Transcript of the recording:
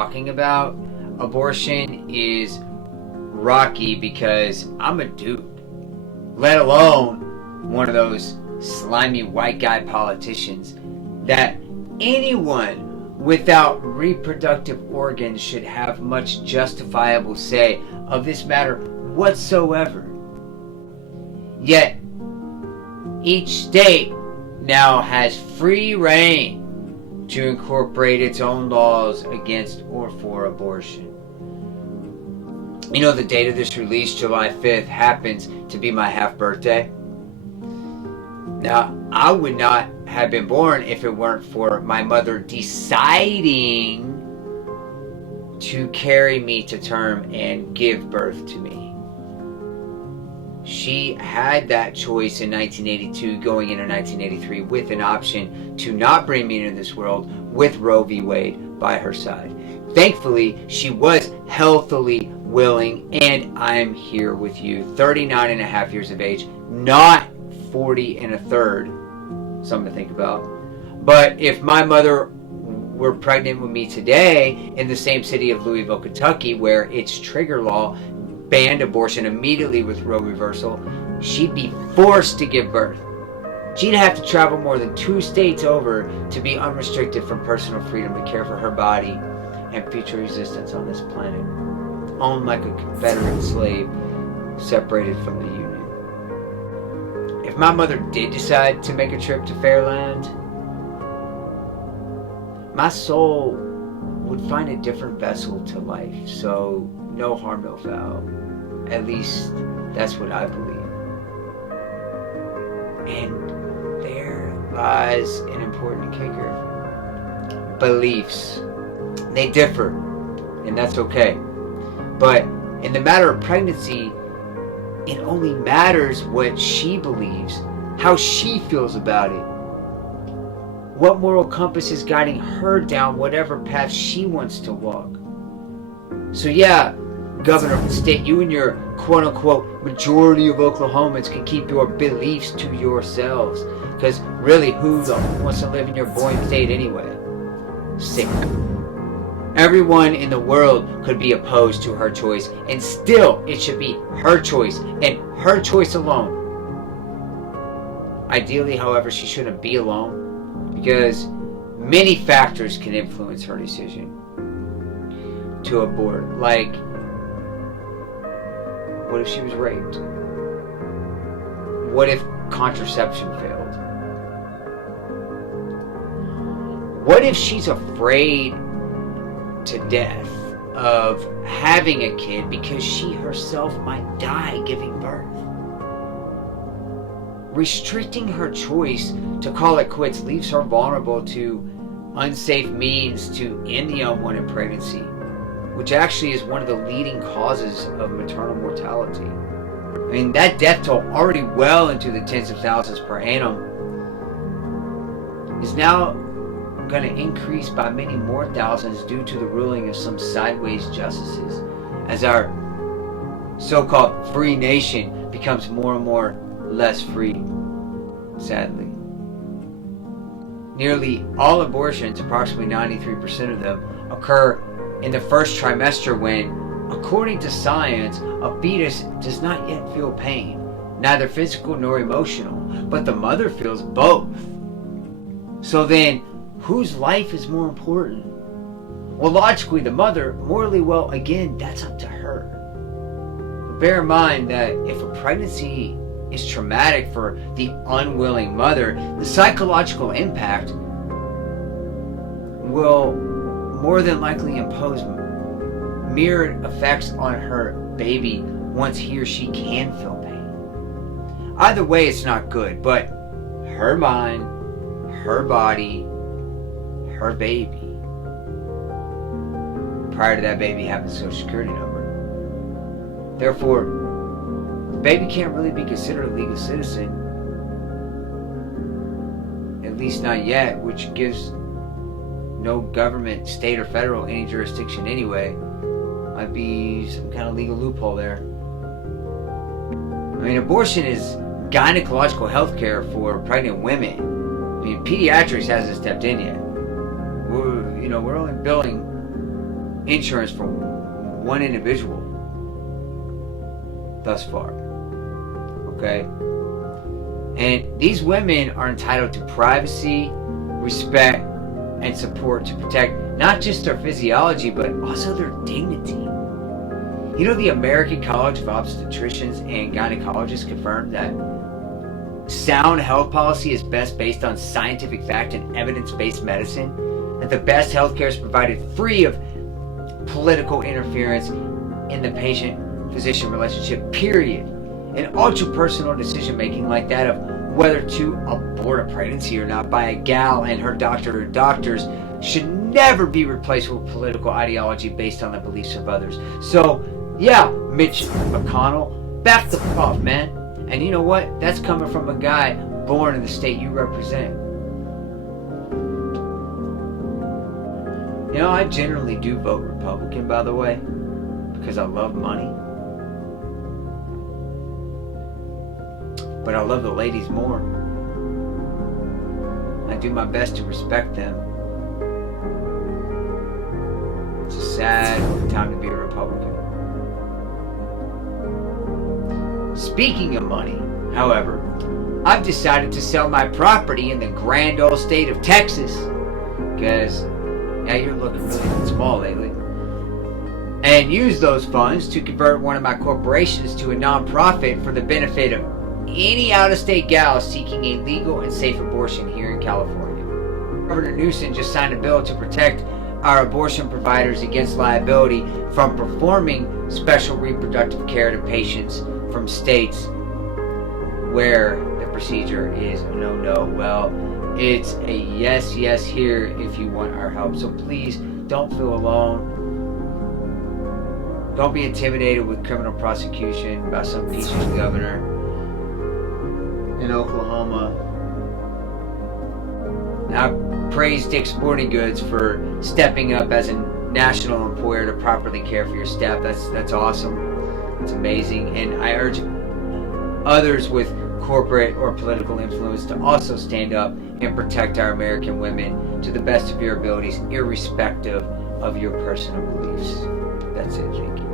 talking about abortion is rocky because I'm a dude, let alone one of those slimy white guy politicians that anyone without reproductive organs should have much justifiable say of this matter whatsoever. Yet, each state now has free reign to incorporate its own laws against or for abortion. You know, the date of this release, July 5th, happens to be my half birthday. Now, I would not have been born if it weren't for my mother deciding to carry me to term and give birth to me. She had that choice in 1982 going into 1983 with an option to not bring me into this world with Roe v. Wade by her side. Thankfully, she was healthily willing, and I'm here with you, 39 and a half years of age, not 40 and a third, something to think about. But if my mother were pregnant with me today in the same city of Louisville, Kentucky, where its trigger law banned abortion immediately with Roe reversal, she'd be forced to give birth. She'd have to travel more than 2 states over to be unrestricted from personal freedom to care for her body and future existence on this planet, owned like a Confederate slave separated from the Union. If my mother did decide to make a trip to Fairland, my soul would find a different vessel to life, so no harm, no foul. At least, that's what I believe. And there lies an important kicker. Beliefs. They differ, and that's okay. But in the matter of pregnancy, it only matters what she believes, how she feels about it, what moral compass is guiding her down whatever path she wants to walk. So yeah, Governor of the state, you and your quote-unquote majority of Oklahomans can keep your beliefs to yourselves. Because really, who wants to live in your boring state anyway? Sick. Everyone in the world could be opposed to her choice, and still it should be her choice, and her choice alone. Ideally, however, she shouldn't be alone, because many factors can influence her decision to abort. Like, what if she was raped? What if contraception failed? What if she's afraid to death of having a kid because she herself might die giving birth? Restricting her choice to call it quits leaves her vulnerable to unsafe means to end the unwanted pregnancy, which actually is one of the leading causes of maternal mortality. I mean, that death toll, already well into the tens of thousands per annum, is now going to increase by many more thousands due to the ruling of some sideways justices, as our so-called free nation becomes more and more less free, sadly. Nearly all abortions, approximately 93% of them, occur in the first trimester when, according to science, a fetus does not yet feel pain, neither physical nor emotional, but the mother feels both. So then, whose life is more important? Well, logically, the mother. Morally, well, again, that's up to her. But bear in mind that if a pregnancy is traumatic for the unwilling mother, the psychological impact will more than likely impose mirrored effects on her baby once he or she can feel pain. Either way, it's not good, but her mind, her body, her baby, prior to that baby having a social security number. Therefore, the baby can't really be considered a legal citizen, at least not yet, which gives no government, state or federal, any jurisdiction anyway. Might be some kind of legal loophole there. I mean, abortion is gynecological health care for pregnant women. I mean, pediatrics hasn't stepped in yet. We're only billing insurance for one individual thus far. Okay? And these women are entitled to privacy, respect, and support to protect not just their physiology, but also their dignity. You know, the American College of Obstetricians and Gynecologists confirmed that sound health policy is best based on scientific fact and evidence-based medicine, that the best healthcare is provided free of political interference in the patient-physician relationship, period. And ultra-personal decision-making like that of whether to abort a pregnancy or not by a gal and her doctor or doctors should never be replaced with political ideology based on the beliefs of others. So, yeah, Mitch McConnell, back the fuck off, man. And you know what? That's coming from a guy born in the state you represent. You know, I generally do vote Republican, by the way, because I love money. But I love the ladies more. I do my best to respect them. It's a sad time to be a Republican. Speaking of money, however, I've decided to sell my property in the grand old state of Texas. Because, yeah, you're looking really small lately. And use those funds to convert one of my corporations to a non-profit for the benefit of any out-of-state gal seeking a legal and safe abortion here in California. Governor Newsom just signed a bill to protect our abortion providers against liability from performing special reproductive care to patients from states where the procedure is a no-no. Well, it's a yes here if you want our help. So please don't feel alone. Don't be intimidated with criminal prosecution by some peachy governor in Oklahoma. I praise Dick's Sporting Goods for stepping up as a national employer to properly care for your staff. That's awesome. It's amazing. And I urge others with corporate or political influence to also stand up and protect our American women to the best of your abilities, irrespective of your personal beliefs. That's it. Thank you.